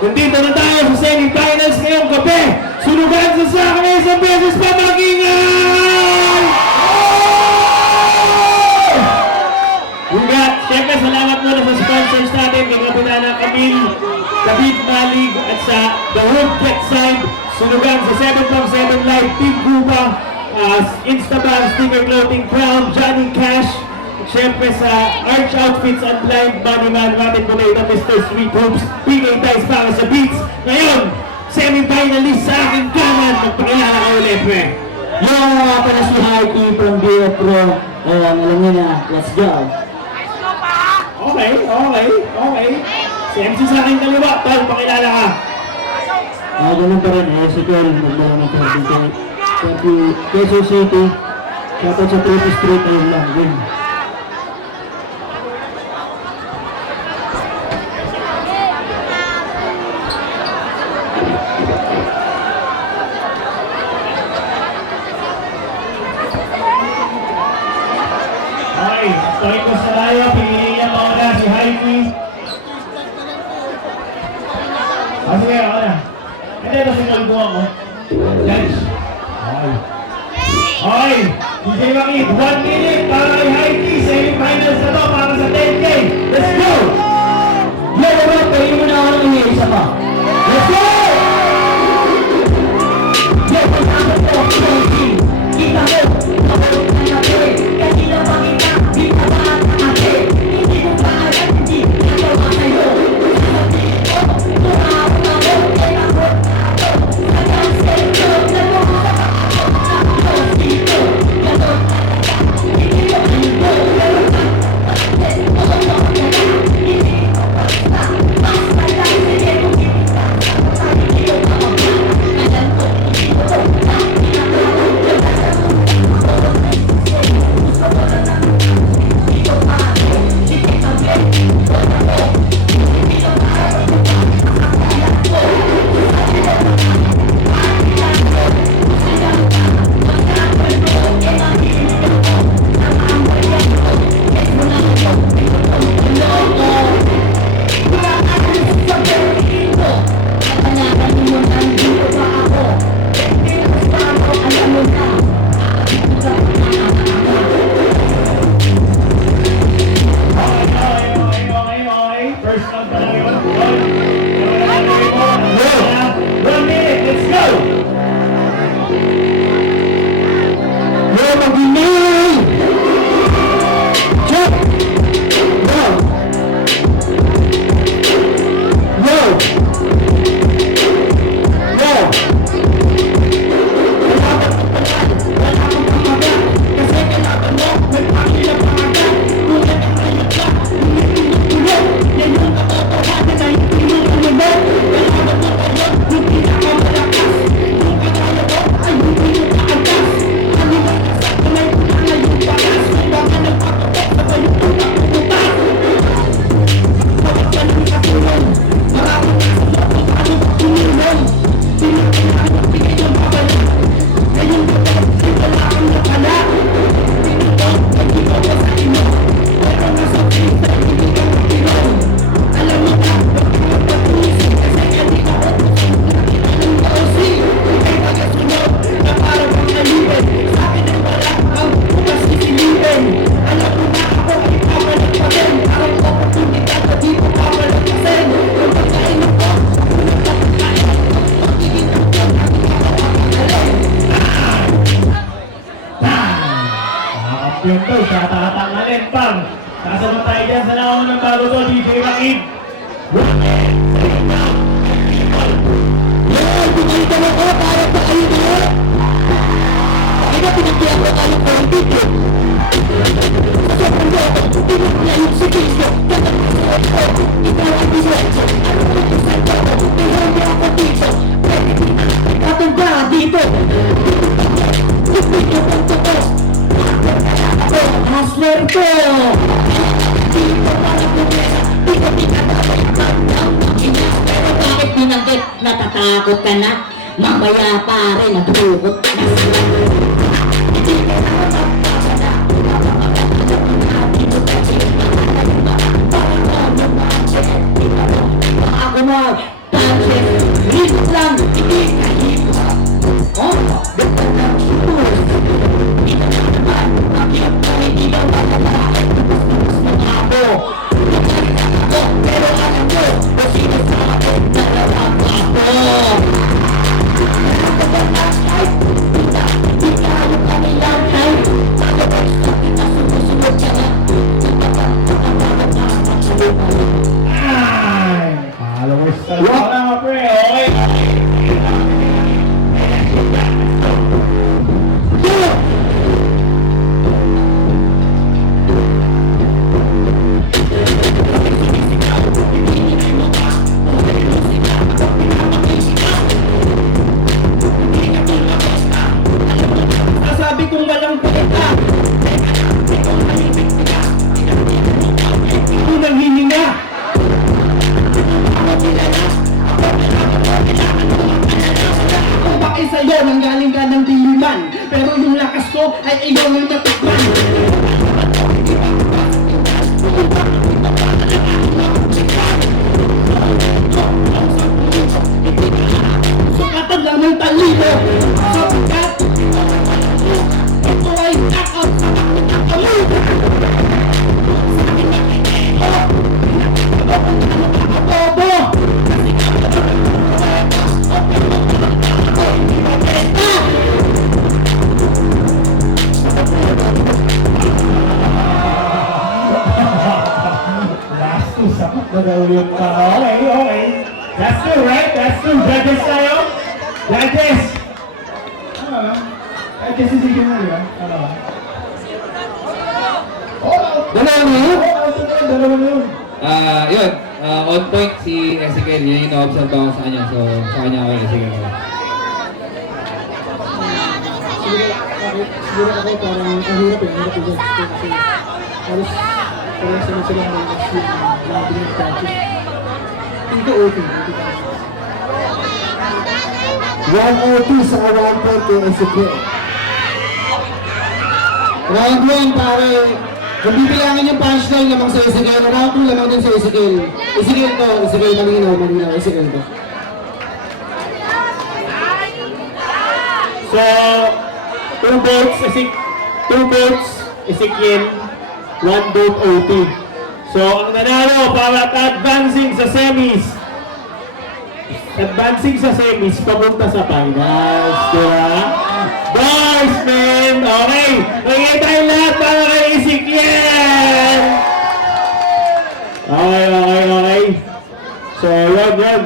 Nandito na tayo sa semi-finals ngayong gabi. Sunugan sa akin na isang beses pa mag-ingay! Ugat, syempre salamat muna sa sponsors natin, kay Kapitana Camille, David Malig, at sa The Hood Get Side. Sunugan sa 7x7 Live, Team Cuba, Instaban, Sticker Clothing, Crown, Johnny Cash. Siyempre sa Arch Outfits and Blind Money Man, natin po na ito, Mr. Sweet Hopes, PK Dice para sa Beats. Ngayon, semi-finalist sa aking kanan, magpakilala ka ulit, pre. Yo, mga pala si Harky from BO Pro. Alam nyo na, let's go. Okay. Si MC sa aking kaliwa, tol, pakilala ka. Ganun pa rin, si Kel, maglaro ng Thank you, Quezon City. Shoutout sa Triple Street, ayun lang, yun. Okay, story ko sa layo, pinili niya mauna si Heidi. Sige, ako na. Hindi, ito sinulbuhan mo. Judge. Okay, DJ Maki, 1 minute para kay Heidi. Semi-finals na to para sa 10K. Let's go! Yo, bro, pwede mo na ako ng isa pa. Let's go! Yo, pagkakot ko, kita ko, ako na natin. Kanina pa kita, di pa ba natin? Hindi ko pa alam, hindi nagawa sa'yo. Sabi ko, tumawa ako, kaya ako na ako. Hanggang sa'yo, nagawa ako na ako. Dito, gano'n talaga, hindi ko ano, gano'n ka. Bakit mo ko na, hindi ko basta. Mas malay, sige mo, hindi ka. Hindi ko makapag. Alam ko, hindi ko na, Okay. First round pa lang yun. 1 minute, let's go! Yo, mag-ingay! Check! Yo! Yo! Yo! Wala akong pamaga, kasi kailangan mo, may pakila pamaga. Kulat ang ayot ka, tulog. Yan yung katotohanan na hindi mo tulog. Kailangan mo kayo, yung pinakamalakas. Yung kagaya mo, ay hindi mo kaagas. Kanina ka sa kamay ko na ngayon bakas. Kung baka nagpapatok sa kayong putak-putak. Bakit ka nang katulong? Maraming nasa loob ng paano tumulong. Pinagkailangan ng bigay ng babala. Ngayong gabi, ay wala kang nakala. Pinutong, hindi ko pa sa ino. Pero nasa pinta, hindi ka matilong. Alam mo na, magpapatusin kasi hindi ka utusin. Nakilalang kausin, ay magasunod na parang ang alipin. Sa akin ay wala ang bukas isilipin. Alam mo na ako ay papalag pa din. Parang oportunidad na di ko papalag pasin. Yung pagkain ako, pumunta ko kain. Pagiging ang kong natin kapapagaling. Kampiyon to, tatatangalin pang. Kasama tayo dyan sa naman ng bago to, DJ Rakib. Yan, pinalitan ako para sa kayo niyo. Kaya pinagyan ko kayo ng video. Sa sobrang loko, pinaglayon si Cristo. Ganda ko sa ako, ikaw ang diswetso. Ano ko ito sa loko, may hindi ako dito. Pwede din na, katanda dito. Yung video kong totoo. Hustler ko! Dito para pumesa, di ko pinatawag pag-down ng ina. Pero bakit binanggit? Natatakot ka na? Mamaya pare, natukot ka na. Hindi ka na mapapasa na. Napapaganda mo na, di mo kasi yung mga nagba. Parang ako mo, ako mo, ko ay iyong natikman. Sukatan lang ng talino. Sapagkat ito ay knockout sa pagkakamay. Bobo! Last two, sapat na daw yun. Okay, okay. That's two, right? That's two. Judges tayo? Judges! Ay, kasi sige na yun. Dalawa na yun? Dalawa na yun. Yun. On point si Ezekiel. Yun yung na-observe ako sa kanya. So, sa kanya ako yung Ezekiel. Siguro ako parang ang hirap eh. Hirap yung kasi halos parang sunod sila ng assume na binigyan practice. Hindi ka okay. 102 sa 1 point kay Ezekiel. Round 1 pare, kung bibilangin yung punchline lamang sa Ezekiel, round 2 lamang din sa Ezekiel. Ezekiel to, Ezekiel malinaw, Ezekiel to. So, 2 votes, Ezekiel, 1 vote OT. So, ang nanalo para advancing sa semis, papunta sa finals, diba? Bars, man! Okay! Okay tayo lahat para kay Ezekiel! Okay. So, yun.